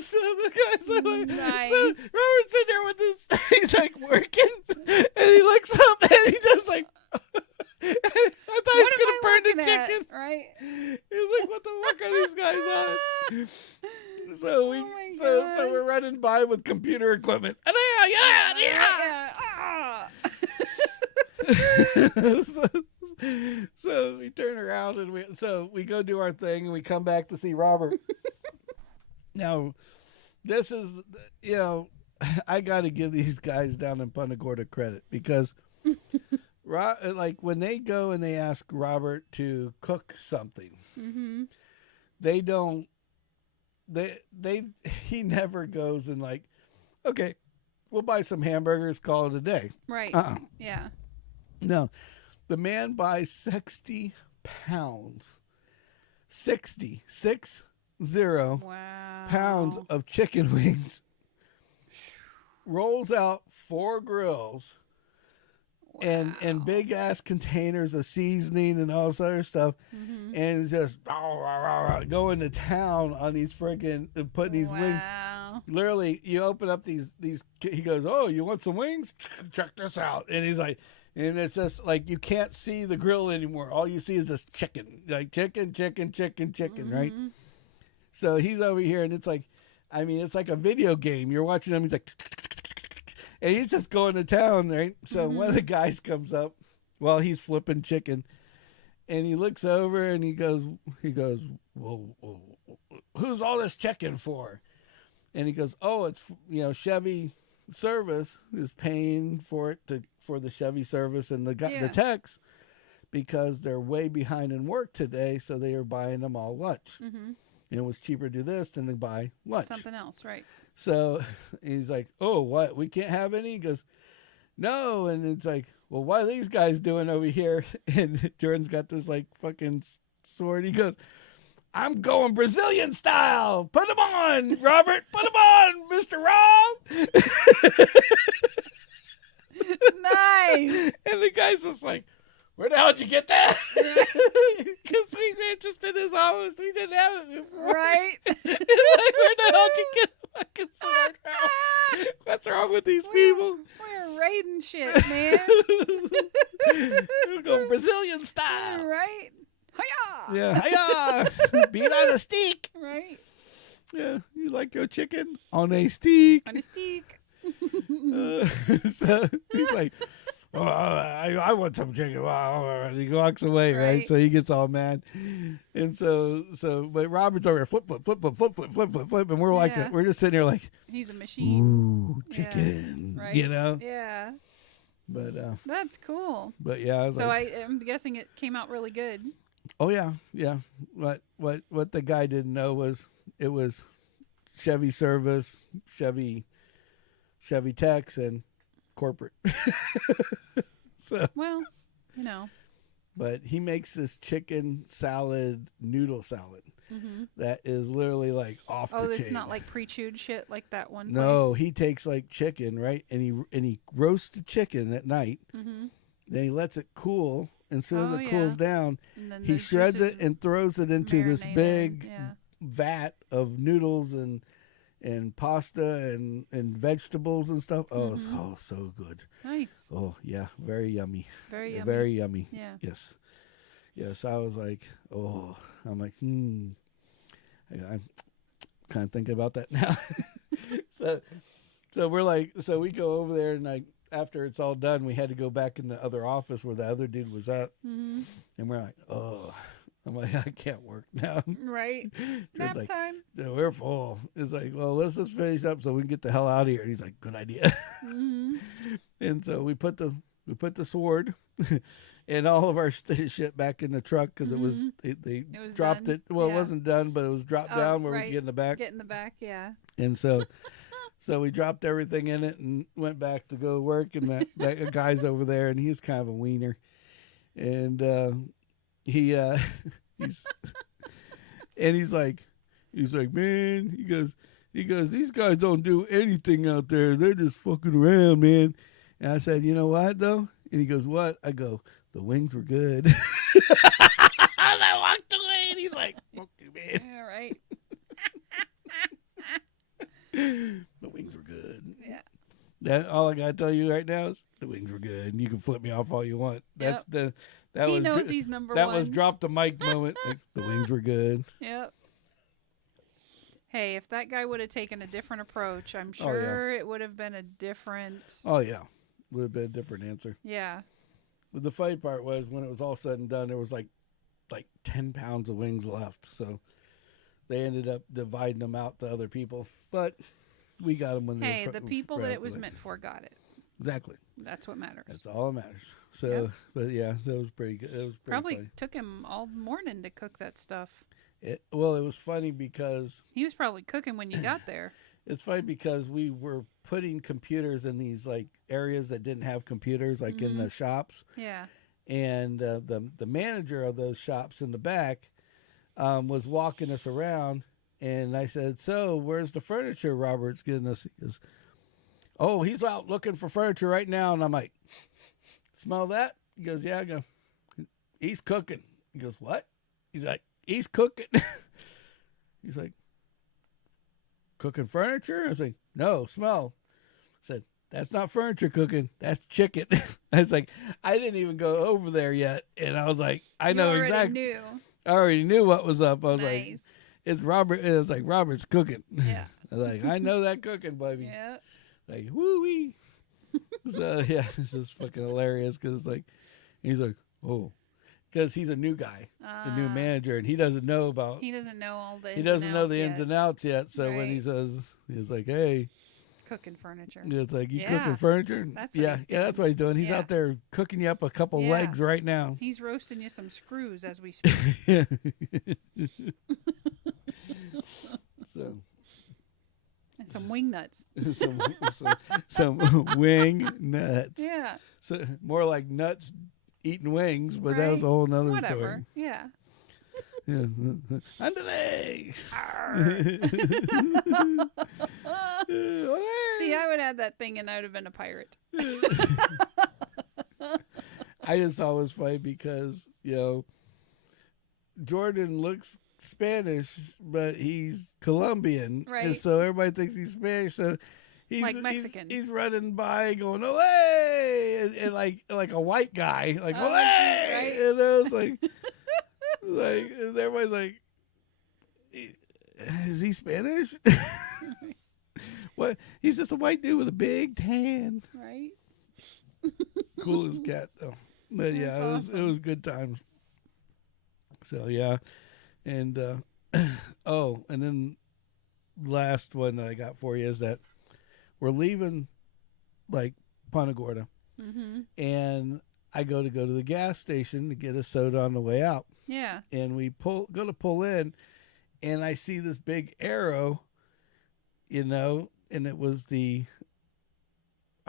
So the guys are like, nice. so Robert's sitting there with this, he's like working, and he looks up and he just like, I thought he was going to burn the chicken. Right? He's like, what the fuck are these guys on? So so we're running by with computer equipment. Yeah. So we turn around and we go do our thing and we come back to see Robert. Now, this is, I got to give these guys down in Punta Gorda credit because like when they go and they ask Robert to cook something, they don't, he never goes and like, okay, we'll buy some hamburgers, call it a day. Right. Yeah. No, the man buys 60 pounds, 60 wow. pounds of chicken wings, rolls out 4 grills, wow. and big ass containers of seasoning and all this other stuff, and just going to town on these freaking putting these wings. Literally, you open up these. He goes, "Oh, you want some wings? Check this out." And he's like, and it's just like you can't see the grill anymore. All you see is this chicken, like chicken, right? So he's over here, and it's like, I mean, it's like a video game. You're watching him. He's like, and he's just going to town, right? So one of the guys comes up while he's flipping chicken, and he looks over and he goes, whoa, who's all this chicken for? And he goes, oh, it's, Chevy service is paying for it for the Chevy service and the techs because they're way behind in work today, so they are buying them all lunch. And it was cheaper to do this than to buy lunch. Something else, right? So he's like, oh, what? We can't have any? He goes, no. And it's like, well, what are these guys doing over here? And Jordan's got this like fucking sword. He goes, I'm going Brazilian style. Put them on, Robert. Put them on, Mr. Rob. Nice. And the guy's just like, where the hell did you get that? Because we were just in his office. We didn't have it before. Right. Like, where the hell did you get a fucking sword from? What's wrong with these people? We're raiding shit, man. We're going Brazilian style. Right. Hiya! Yeah, hiya! Beat on a steak. Right. Yeah, you like your chicken? On a steak. On a steak. So he's like, oh, I want some chicken. He walks away, right? So he gets all mad. And but Robert's over here, flip, and we're like, we're just sitting there like, he's a machine. Ooh, chicken, right? Yeah. But that's cool. But yeah, I was so I'm guessing it came out really good. Oh yeah. What the guy didn't know was it was Chevy service, Chevy techs, and corporate. So well, But he makes this chicken salad, noodle salad. that is literally like off the chain. Oh, it's not like pre-chewed shit like that one. No, place? he takes like chicken, right, and he roasts the chicken at night. Then he lets it cool, and as soon as it cools down, he shreds it and throws it into this big vat of noodles and pasta and vegetables and stuff. Oh, so good. Nice. Oh yeah, very yummy. Very yummy. Very yummy. Yeah. Yes. I was like, I'm like, I'm kind of thinking about that now. so we're like, so we go over there, and like after it's all done, we had to go back in the other office where the other dude was at, and we're like, I'm like, I can't work now. Right. Nap like, time. Yeah, we're full. It's like, well, let's just finish up so we can get the hell out of here. And he's like, good idea. And so we put the sword and all of our shit back in the truck because it was dropped done. it. Well, it wasn't done, but it was dropped down where we could get in the back. Get in the back, yeah. And so we dropped everything in it and went back to go work. And that guy's over there, and he's kind of a wiener. And he's like, man, he goes, these guys don't do anything out there. They're just fucking around, man. And I said, you know what, though? And he goes, what? I go, the wings were good. And I walked away, and he's like, fuck you, man. Yeah, right. The wings were good. Yeah. That all I gotta tell you right now is the wings were good, and you can flip me off all you want. That's he knows he's number that one. That was drop the mic moment. Like, the wings were good. Yep. Hey, if that guy would have taken a different approach, I'm sure it would have been a different. Oh yeah, would have been a different answer. Yeah. But the funny part was when it was all said and done, there was like 10 pounds of wings left, so they ended up dividing them out to other people. But we got them when they. Hey, the people that it was meant for got it. Exactly. That's what matters. That's all that matters. So, but yeah, that was pretty good. It was pretty probably funny. Took him all morning to cook that stuff. It was funny because he was probably cooking when you got there. It's funny because we were putting computers in these like areas that didn't have computers, like in the shops. Yeah. And the manager of those shops in the back was walking us around, and I said, "So, where's the furniture Robert's getting us?" He goes, "Oh, he's out looking for furniture right now." And I'm like, "Smell that?" He goes, "Yeah." I go, "He's cooking." He goes, "What?" He's like, "He's cooking." He's like, "Cooking furniture?" I was like, "No, smell." I said, "That's not furniture cooking. That's chicken." I was like, I didn't even go over there yet. And I was like, I know exactly. I already knew what was up. I was like, it's Robert. It was like, Robert's cooking. Yeah. I was like, I know that cooking, baby. Yeah. Like, woo-wee. So, yeah, this is fucking hilarious because, like, he's like, oh. Because he's a new guy, a new manager, and he doesn't know about. He doesn't know all the. He doesn't know the ins and outs yet. So when he says, he's like, "Hey, cooking furniture." It's like, you cooking furniture? That's that's what he's doing. He's out there cooking you up a couple legs right now. He's roasting you some screws as we speak. So. And some wing nuts. some wing nuts. Yeah. So more like nuts eating wings, but that was a whole nother story. Yeah. Yeah. Underlay. See, I would add that thing and I would have been a pirate. I just thought it was funny because, Jordan looks Spanish, but he's Colombian. Right. And so everybody thinks he's Spanish. So he's like Mexican. He's running by going, "Olé!" and like a white guy, like, "Olé!" Right. And I was like, and everybody's like, "Is he Spanish?" What? He's just a white dude with a big tan. Right. Cool as cat though. But yeah, it was good times. So yeah, and and then last one that I got for you is that we're leaving like Punta Gorda, and I go to the gas station to get a soda on the way out. Yeah. And we go to pull in, and I see this big arrow, and it was a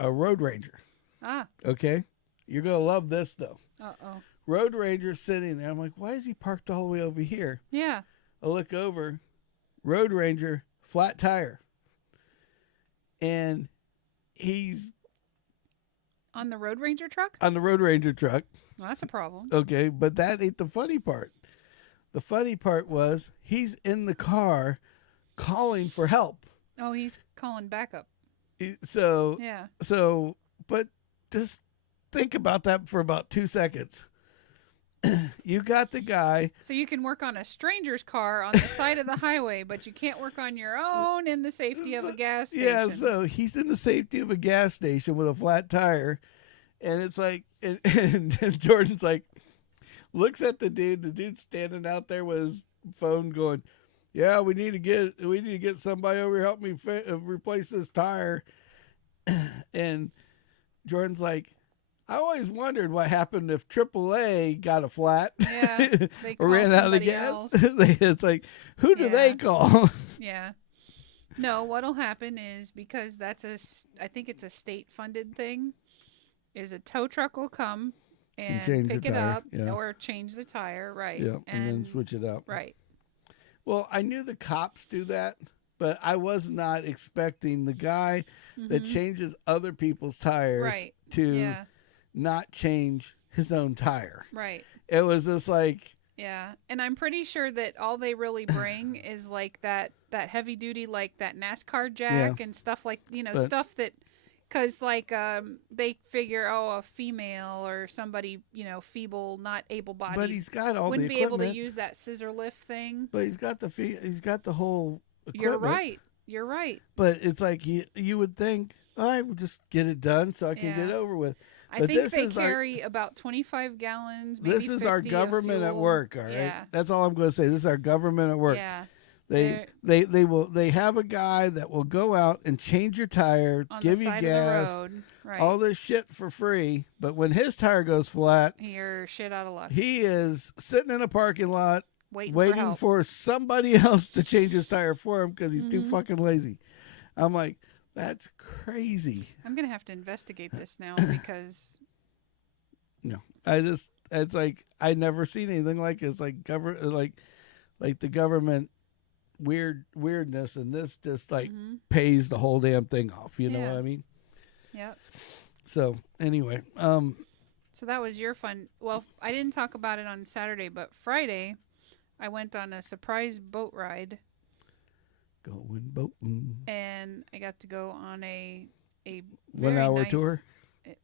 Road Ranger. Ah. Okay, you're gonna love this though. Uh-oh. Road Ranger sitting there. I'm like, why is he parked all the way over here? Yeah. I look over, Road Ranger, flat tire. And he's on the Road Ranger truck? On the Road Ranger truck. Well, that's a problem. Okay, but that ain't the funny part. The funny part was he's in the car calling for help. Oh, he's calling backup. So, yeah. So, but just think about that for about 2 seconds. You got the guy. So you can work on a stranger's car on the side of the highway, but you can't work on your own in the safety of a gas station. Yeah, so he's in the safety of a gas station with a flat tire. And it's like, and Jordan's like, looks at the dude. The dude's standing out there with his phone going, yeah, we need to get somebody over here help me replace this tire. And Jordan's like, I always wondered what happened if AAA got a flat, they or ran out of gas. It's like, who do they call? Yeah. No, what'll happen is, because I think it's a state-funded thing, is a tow truck will come and pick it up or change the tire, right? Yeah, and then switch it out. Right. Well, I knew the cops do that, but I was not expecting the guy that changes other people's tires to not change his own tire. Right. It was just like... Yeah, and I'm pretty sure that all they really bring is like that heavy duty, like that NASCAR jack and stuff like, stuff that... Because, like, they figure, a female or somebody, feeble, not able-bodied. But he's got all the equipment. Wouldn't be able to use that scissor lift thing. But he's got the whole equipment. You're right. But it's like you would think, all right, we'll just get it done so I can get over with. I think they carry about 25 gallons, maybe 50 This is our government at work, all right? Yeah. That's all I'm going to say. This is our government at work. Yeah. They have a guy that will go out and change your tire, give you gas, all this shit for free. But when his tire goes flat, you're shit out of luck. He is sitting in a parking lot waiting for somebody else to change his tire for him because he's too fucking lazy. I'm like, that's crazy. I'm gonna have to investigate this now because it's like I never seen anything like it. It's like like the government weirdness, and this just like pays the whole damn thing off. You know what I mean? Yep. So anyway, so that was your fun. Well, I didn't talk about it on Saturday, but Friday, I went on a surprise boat ride. Going boating. And I got to go on a 1 hour tour. It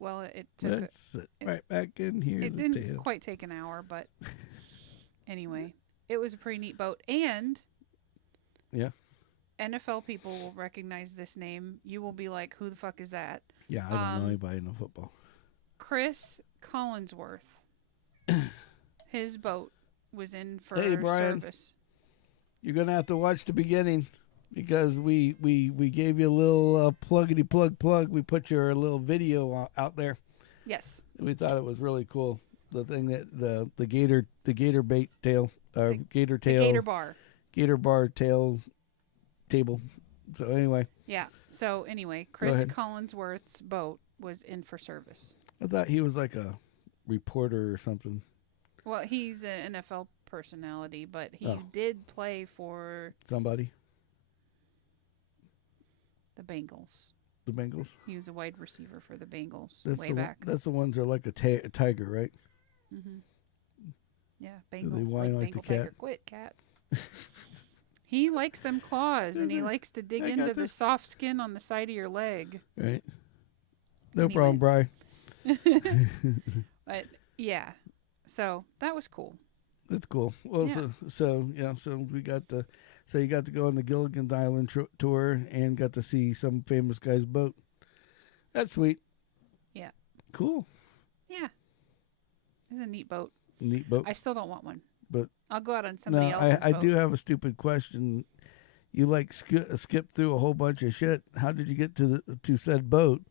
took. Let's sit right back in here. It didn't quite take an hour, but anyway, it was a pretty neat boat. And NFL people will recognize this name. You will be like, who the fuck is that? Yeah, I don't know anybody in the football. Chris Collinsworth. His boat was in for Brian, service. You're going to have to watch the beginning because we gave you a little pluggity plug. We put your little video out there. Yes. We thought it was really cool. The thing that the gator bait tail, gator tail. The gator bar. Gator bar tail table. So anyway. Yeah. So anyway, Chris Collinsworth's boat was in for service. I thought he was like a reporter or something. Well, he's an NFL personality, but he did play for somebody. The Bengals. The Bengals. He was a wide receiver for the Bengals back. That's the ones that are like a tiger, right? Mm-hmm. Yeah, Bengals. So they whine like the cat. Tiger, quit, cat. He likes them claws, and he likes to dig into the soft skin on the side of your leg. Right. No problem, Bri. But yeah, so that was cool. That's cool. Well, so we got you got to go on the Gilligan's Island tour and got to see some famous guy's boat. That's sweet. Yeah. Cool. Yeah. It's a neat boat. Neat boat. I still don't want one. But I'll go out on somebody else's boat. I do have a stupid question. You like skip through a whole bunch of shit. How did you get to said boat?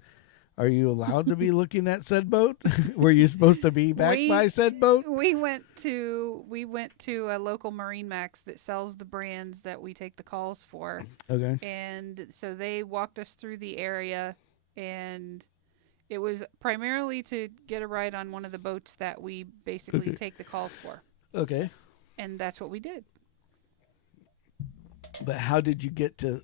Are you allowed to be looking at said boat? Were you supposed to be back by said boat? We went to a local Marine Max that sells the brands that we take the calls for. Okay. And so they walked us through the area, and it was primarily to get a ride on one of the boats that we basically take the calls for. Okay. And that's what we did. But how did you get to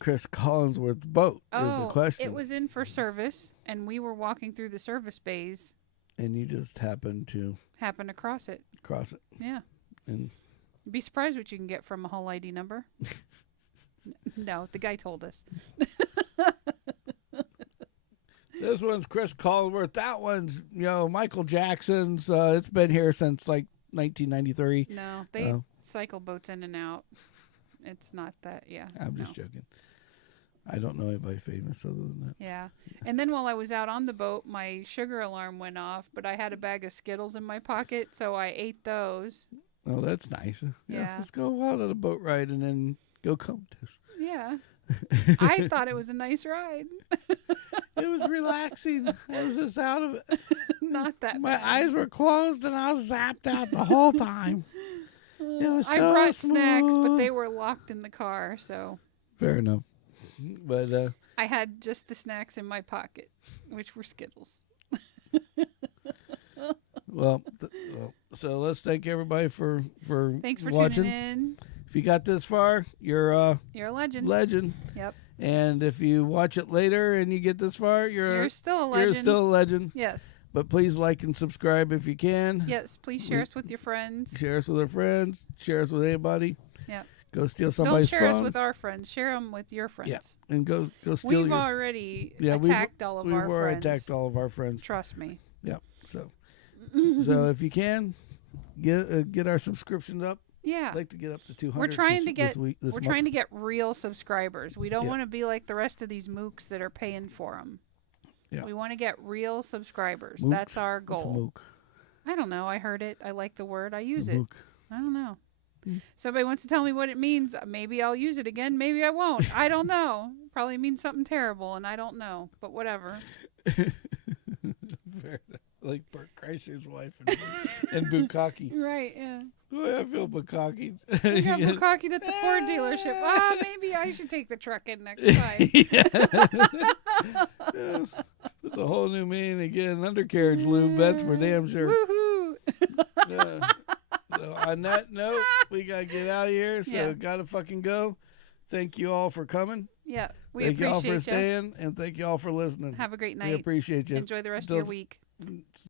Chris Collinsworth's boat is the question. It was in for service, and we were walking through the service bays. And you just happened to cross it. Cross it. Yeah. And you'd be surprised what you can get from a whole ID number. No, the guy told us. This one's Chris Collinsworth. That one's, Michael Jackson's. It's been here since like 1993. No, they cycle boats in and out. It's not that, yeah. I'm just joking. I don't know anybody famous other than that. Yeah. And then while I was out on the boat, my sugar alarm went off, but I had a bag of Skittles in my pocket, so I ate those. Oh, that's nice. Yeah. Let's go out on a boat ride and then go comatose. Yeah. I thought it was a nice ride. It was relaxing. I was just out of it. Not that My bad. eyes were closed and I was zapped out the whole time. It was so I brought smooth. snacks, but they were locked in the car, so. Fair enough. But I had just the snacks in my pocket, which were Skittles. well, so let's thank everybody for Thanks for watching. tuning in. If you got this far, you're a legend. Legend. Yep. And if you watch it later and you get this far, you're still a legend. You're still a legend. Yes. But please like and subscribe if you can. Yes, please share us with your friends. Share us with our friends. Share us with anybody. Yeah. Go steal somebody's phone. Don't share us with our friends. Share them with your friends. Yeah. And go steal We've already attacked all of our friends. We've already attacked all of our friends. Trust me. Yeah. So if you can, get our subscriptions up. Yeah. I'd like to get up to 200. We're trying to this get real subscribers. We don't want to be like the rest of these mooks that are paying for them. Yeah. We want to get real subscribers. Mooks? That's our goal. What's a mook? I don't know. I heard it. I like the word. I use it. Mook. I don't know. Somebody wants to tell me what it means. Maybe I'll use it again. Maybe I won't. I don't know. Probably means something terrible, and I don't know. But whatever. Like Bert Kreischer's wife and Bukkake. Right, yeah. Boy, I feel Bukkake. We got Bukkake at the Ford dealership. Maybe I should take the truck in next time. It's a whole new meaning again. Undercarriage lube, that's for damn sure. Woohoo! So on that note, we got to get out of here. So got to fucking go. Thank you all for coming. Yeah, we appreciate you all appreciate for staying, and thank you all for listening. Have a great night. We appreciate you. Enjoy the rest of your week.